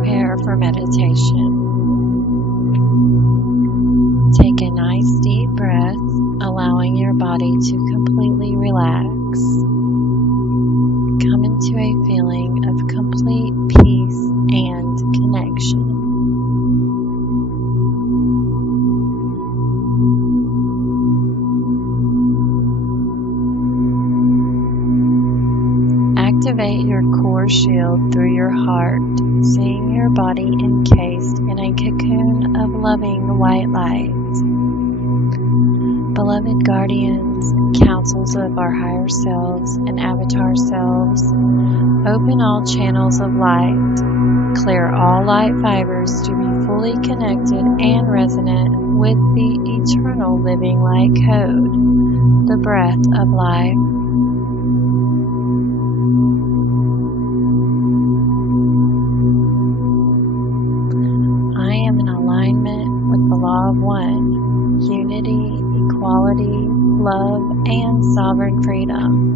prepare for meditation. Take a nice deep breath, allowing your body to completely relax. Come into a feeling of complete peace and connection. Activate your core shield through your heart, seeing your body encased in a cocoon of loving white light. Beloved guardians, councils of our higher selves and avatar selves, open all channels of light, clear all light fibers to be fully connected and resonant with the eternal living light code, the breath of life. I am in alignment with the law of one, unity, equality, love, and sovereign freedom.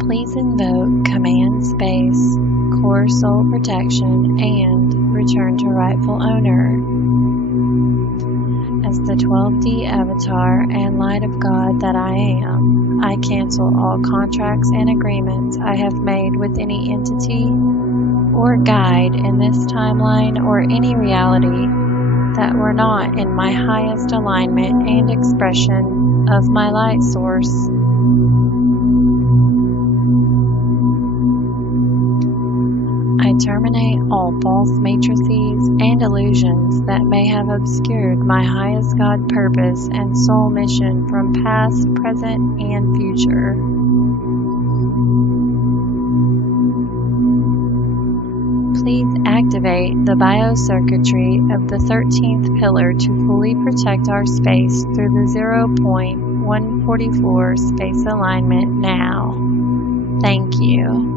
Please invoke command space, core soul protection, and return to rightful owner. As the 12D avatar and light of God that I am, I cancel all contracts and agreements I have made with any entity or guide in this timeline or any reality that were not in my highest alignment and expression of my light source. I terminate all false matrices and illusions that may have obscured my highest God purpose and soul mission from past, present, and future. Please activate the biocircuitry of the 13th pillar to fully protect our space through the 0.144 space alignment now. Thank you.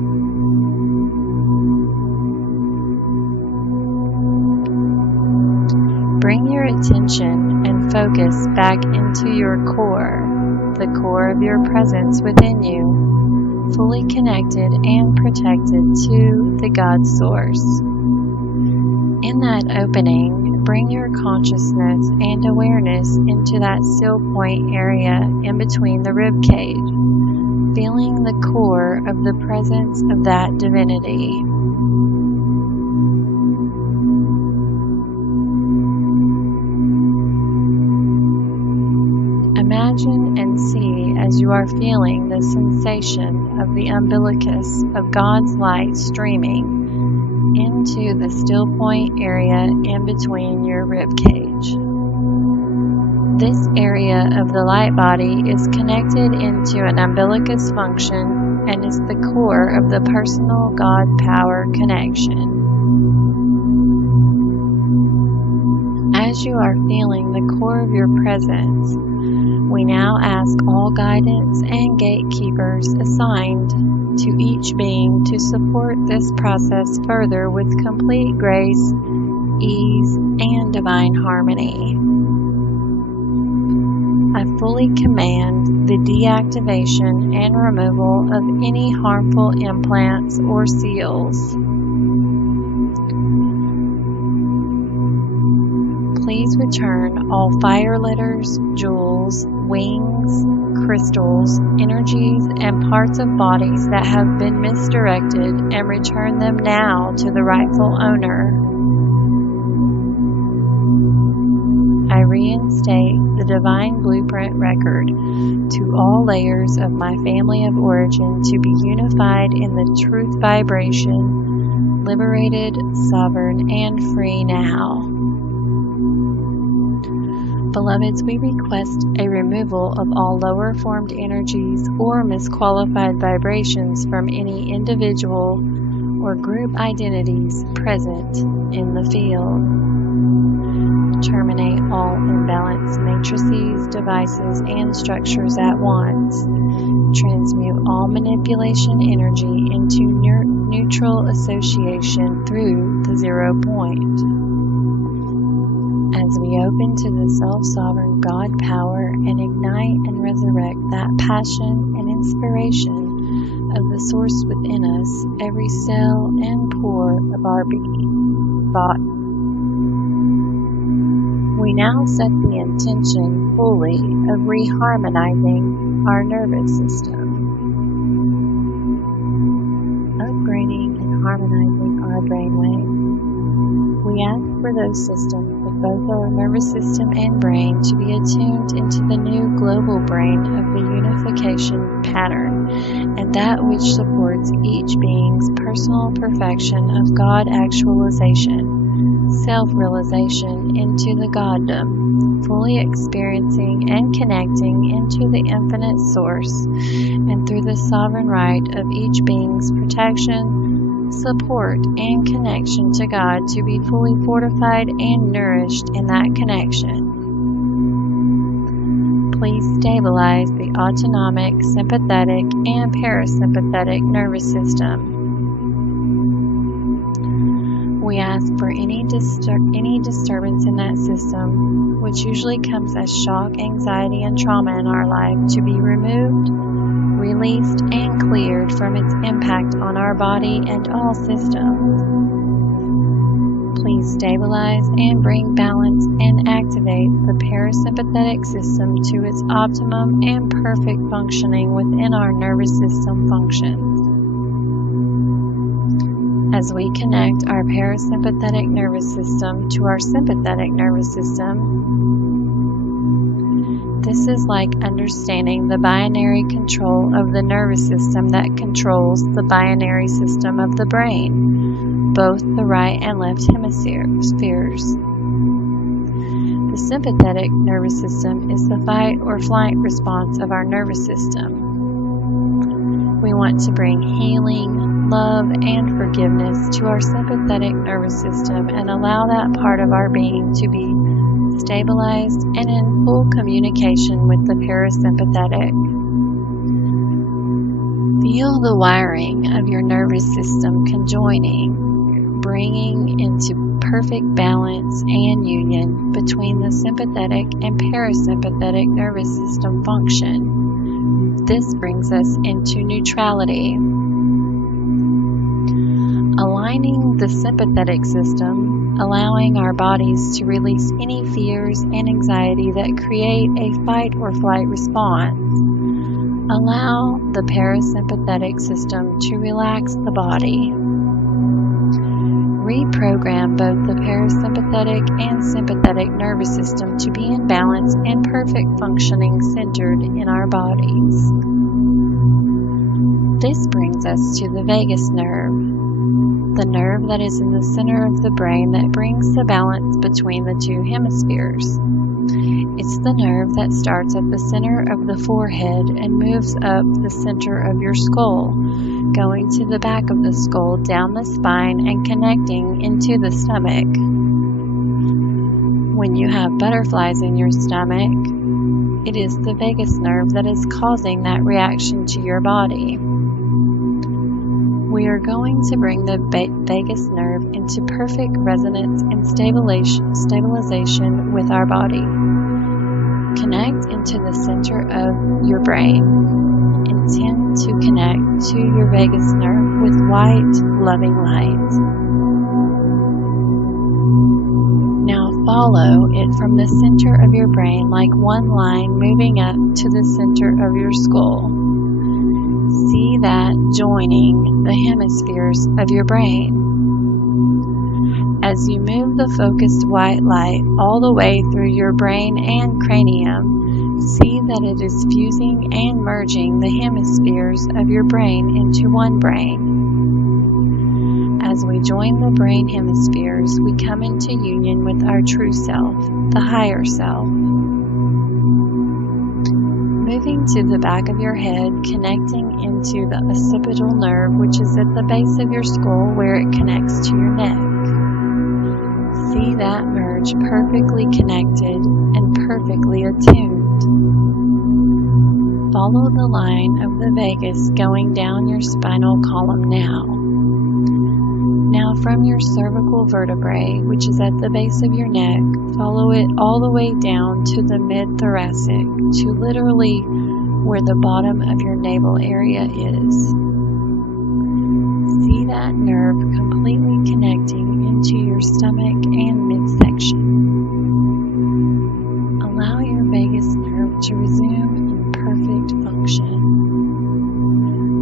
Bring your attention and focus back into your core, the core of your presence within you, fully connected and protected to the God Source. In that opening, bring your consciousness and awareness into that still point area in between the rib cage, feeling the core of the presence of that divinity. Imagine and see as you are feeling the sensation of the umbilicus of God's light streaming into the still point area in between your rib cage. This area of the light body is connected into an umbilicus function and is the core of the personal God power connection. As you are feeling the core of your presence, we now ask all guidance and gatekeepers assigned to each being to support this process further with complete grace, ease, and divine harmony. I fully command the deactivation and removal of any harmful implants or seals. Please return all fire letters, jewels, wings, crystals, energies, and parts of bodies that have been misdirected and return them now to the rightful owner. I reinstate the divine blueprint record to all layers of my family of origin to be unified in the truth vibration, liberated, sovereign, and free now. Beloveds, we request a removal of all lower formed energies or misqualified vibrations from any individual or group identities present in the field. Terminate all imbalanced matrices, devices, and structures at once. Transmute all manipulation energy into neutral association through the 0 point. As we open to the self-sovereign God power and ignite and resurrect that passion and inspiration of the source within us, every cell and pore of our being, body. We now set the intention fully of reharmonizing our nervous system, upgrading and harmonizing our brainwave. We ask for those systems of both our nervous system and brain to be attuned into the new global brain of the unification pattern, and that which supports each being's personal perfection of God actualization, self-realization into the Goddom, fully experiencing and connecting into the infinite source, and through the sovereign right of each being's protection, support, and connection to God to be fully fortified and nourished in that connection. Please stabilize the autonomic, sympathetic, and parasympathetic nervous system. We ask for any disturbance in that system, which usually comes as shock, anxiety, and trauma in our life, to be removed, released, and cleared from its impact on our body and all systems. Please stabilize and bring balance and activate the parasympathetic system to its optimum and perfect functioning within our nervous system functions. As we connect our parasympathetic nervous system to our sympathetic nervous system, this is like understanding the binary control of the nervous system that controls the binary system of the brain, both the right and left hemispheres. The sympathetic nervous system is the fight or flight response of our nervous system. We want to bring healing, love, and forgiveness to our sympathetic nervous system and allow that part of our being to be stabilized and in full communication with the parasympathetic. Feel the wiring of your nervous system conjoining, bringing into perfect balance and union between the sympathetic and parasympathetic nervous system function. This brings us into neutrality. Aligning the sympathetic system, allowing our bodies to release any fears and anxiety that create a fight or flight response. Allow the parasympathetic system to relax the body. Reprogram both the parasympathetic and sympathetic nervous system to be in balance and perfect functioning centered in our bodies. This brings us to the vagus nerve, the nerve that is in the center of the brain that brings the balance between the two hemispheres. It's the nerve that starts at the center of the forehead and moves up the center of your skull, going to the back of the skull, down the spine, and connecting into the stomach. When you have butterflies in your stomach, it is the vagus nerve that is causing that reaction to your body. We are going to bring the vagus nerve into perfect resonance and stabilization with our body. Connect into the center of your brain. Intend to connect to your vagus nerve with white, loving light. Now follow it from the center of your brain like one line moving up to the center of your skull. See that joining the hemispheres of your brain. As you move the focused white light all the way through your brain and cranium, see that it is fusing and merging the hemispheres of your brain into one brain. As we join the brain hemispheres, we come into union with our true self, the higher self. Moving to the back of your head, connecting into the occipital nerve, which is at the base of your skull where it connects to your neck. See that merge perfectly connected and perfectly attuned. Follow the line of the vagus going down your spinal column now. Now from your cervical vertebrae, which is at the base of your neck, follow it all the way down to the mid-thoracic, to literally where the bottom of your navel area is. See that nerve completely connecting into your stomach and midsection. Allow your vagus nerve to resume in perfect function.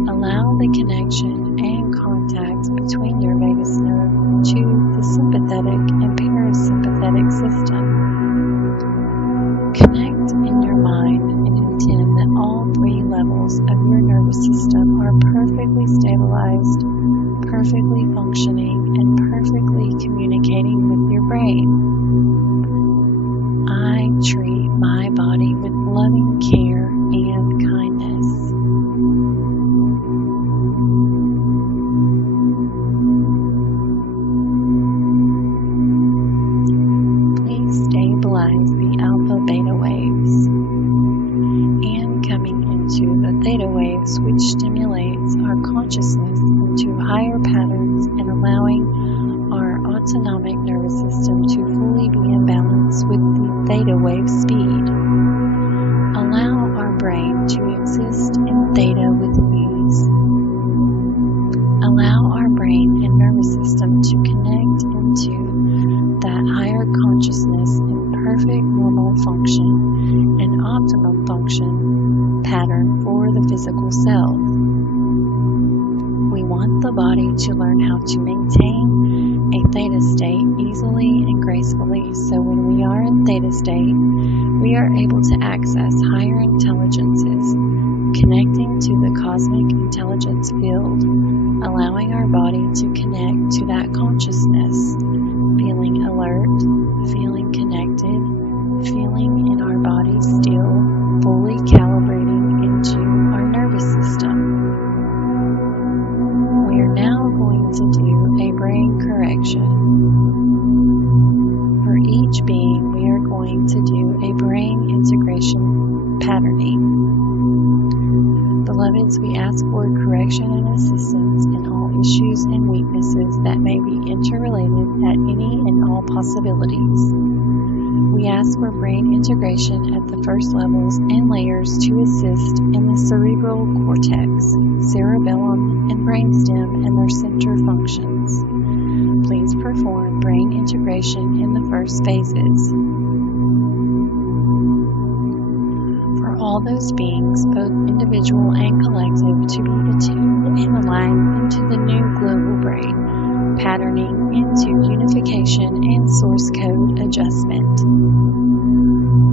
Allow the connection and contact between your vagus nerve to the sympathetic and parasympathetic system. Connect in your mind and intend that all three levels of your nervous system are perfectly stabilized, perfectly functioning, and perfectly communicating with your brain. I treat my body with loving care and kindness. Please stabilize the alpha-beta waves and coming into the theta waves, which stimulates our consciousness into higher patterns and allowing our autonomic nervous system to fully be in balance with the theta wave speed. Allow our brain to exist in theta with ease. Allow our brain and nervous system to connect into that higher consciousness in perfect normal function and optimum function pattern for the physical self. We want the body to learn how to maintain a theta state easily and gracefully, so when we are in theta state, we are able to access higher intelligences, connecting to the cosmic intelligence field, allowing our body to connect to that consciousness, feeling alert, feeling connected, feeling in our body still, fully calibrating into our nervous system. We are now going to do a brain correction. For each being, we are going to do a brain integration patterning. Beloveds, we ask for correction and assistance in all issues and weaknesses that may be interrelated at any and all possibilities. We ask for brain integration at the first levels and layers to assist in the cerebral cortex, cerebellum, and brainstem and their center functions. Please perform brain integration in the first phases. For all those beings, both individual and collective, to be attuned and aligned into the new global brain, patterning into unification and source code adjustment.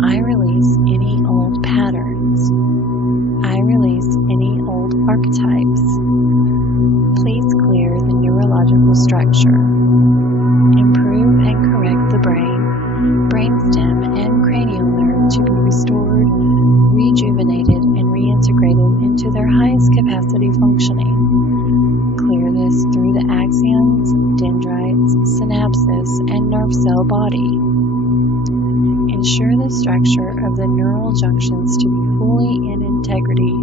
I release any old patterns. I release any old archetypes. Please clear the neurological structure. Improve and correct the brain, brainstem, and cranial nerve to be restored, rejuvenated, and reintegrated into their highest capacity functioning. Clear this through the axons, dendrites, synapses, and nerve cell body. Ensure the structure of the neural junctions to be fully in integrity,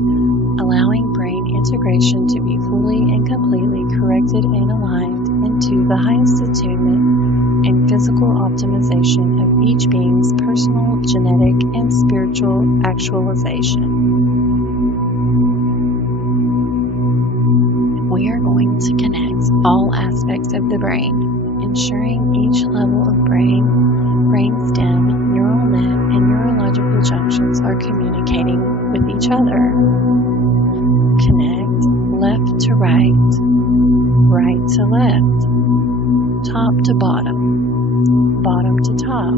allowing brain integration to be fully and completely corrected and aligned into the highest attunement and physical optimization of each being's personal, genetic, and spiritual actualization. We are going to connect all aspects of the brain, ensuring each level of brain, brainstem, neural net, and neurological junctions are communicating with each other. Connect left to right, right to left, top to bottom, bottom to top,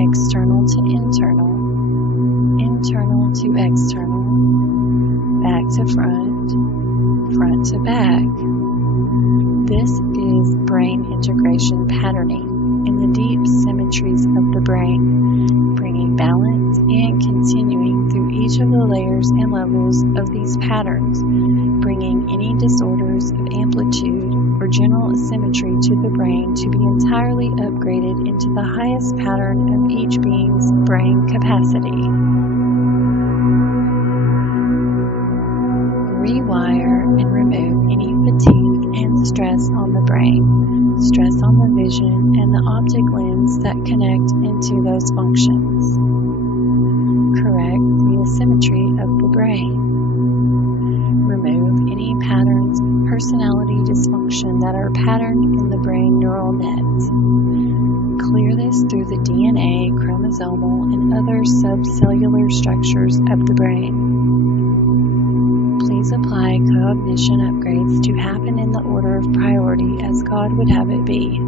external to internal, internal to external, back to front, front to back. This is brain integration patterning in the deep symmetries of the brain, bringing balance and continuing through each of the layers and levels of these patterns, bringing any disorders of amplitude or general asymmetry to the brain to be entirely upgraded into the highest pattern of each being's brain capacity. Rewire and remove any fatigue and stress on the brain, stress on the vision and the optic lens that connect into those functions. Correct the the symmetry of the brain. Remove any patterns of personality dysfunction that are patterned in the brain neural net. Clear this through the DNA, chromosomal, and other subcellular structures of the brain. Please apply cognition upgrades to happen in the order of priority as God would have it be.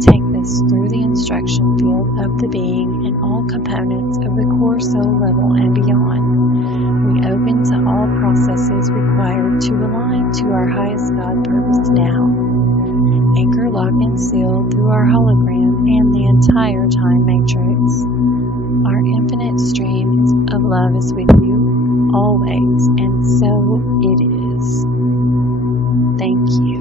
Take this through the instruction field of the being and all components of the core soul level and beyond. We open to all processes required to align to our highest God purpose now. Anchor, lock, and seal through our hologram and the entire time matrix. Our infinite stream of love is with you always, and so it is. Thank you.